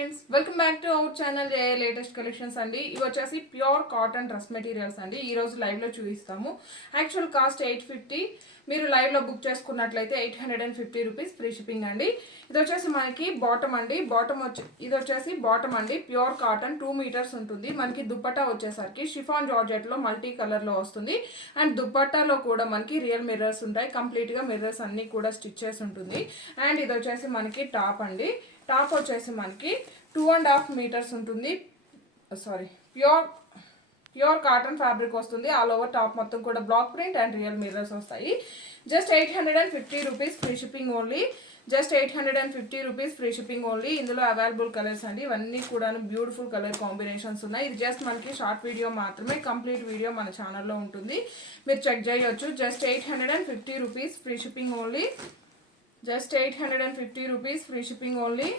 Friends, welcome back to our channel latest collections అండి. ఇవి వచ్చేసి ప్యూర్ కాటన్ డ్రెస్ మెటీరియల్స్ అండి. ఈ రోజు లైవ్ లో చూపిస్తాము. యాక్చువల్ కాస్ట్ 850, మీరు లైవ్ లో బుక్ చేసుకున్నట్లయితే 850 రూపీస్ ఫ్రీ షిప్పింగ్ అండి. ఇది వచ్చేసి మనకి బాటమ్ అండి. ఇది వచ్చేసి బాటమ్ అండి. ప్యూర్ కాటన్ 2 మీటర్స్ ఉంటుంది. మనకి దుప్పట్టా వచ్చేసరికి షిఫాన్ జార్జెట్ లో మల్టీ కలర్ లో వస్తుంది. అండ్ దుప్పట్టాలో కూడా మనకి రియల్ మిర్రర్స్ ఉంటాయి. కంప్లీట్ గా మిర్రర్స్ అన్ని కూడా స్టిచ్ చేసి ఉంటుంది. అండ్ ఇది వచ్చేసి మనకి టాప్ అండి. టాప్ వచ్చేసి మనకి 2.5 మీటర్స్ ఉంటుంది. సారీ, ప్యూర్ కాటన్ ఫ్యాబ్రిక్ వస్తుంది. ఆల్ ఓవర్ టాప్ మొత్తం కూడా block print and real mirrors వస్తాయి. Just 850 rupees free shipping only. Just 850 rupees free shipping only. ఇందులో అవైలబుల్ కలర్స్ అండి. ఇవన్నీ కూడా బ్యూటిఫుల్ కలర్ కాంబినేషన్స్ ఉన్నాయి. ఇది జస్ట్ మనకి షార్ట్ వీడియో మాత్రమే. కంప్లీట్ వీడియో మన ఛానల్లో ఉంటుంది, మీరు చెక్ చేయొచ్చు. Just 850 rupees free shipping only. Just 850 rupees free shipping only.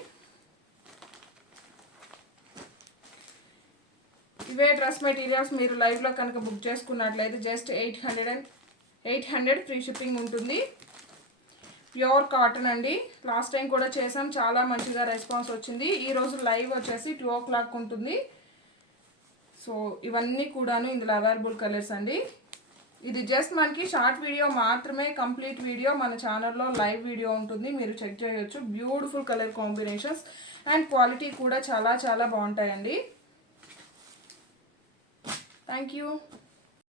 ఇవే డ్రెస్ మెటీరియల్స్ మీరు లైవ్లో కనుక బుక్ చేసుకున్నట్లయితే జస్ట్ 800 ఫ్రీ షిప్పింగ్ ఉంటుంది. ప్యూర్ కాటన్ అండి. లాస్ట్ టైం కూడా చేసాం, చాలా మంచిగా రెస్పాన్స్ వచ్చింది. ఈరోజు లైవ్ వచ్చేసి 2 o'clock ఉంటుంది. సో ఇవన్నీ కూడాను ఇందులో అవైలబుల్ కలర్స్ అండి. ఇది జస్ట్ మనకి షార్ట్ వీడియో మాత్రమే. కంప్లీట్ వీడియో మన ఛానల్లో లైవ్ వీడియో ఉంటుంది, మీరు చెక్ చేయొచ్చు. Beautiful colour combinations and quality కూడా చాలా చాలా బాగుంటాయండి. Thank you.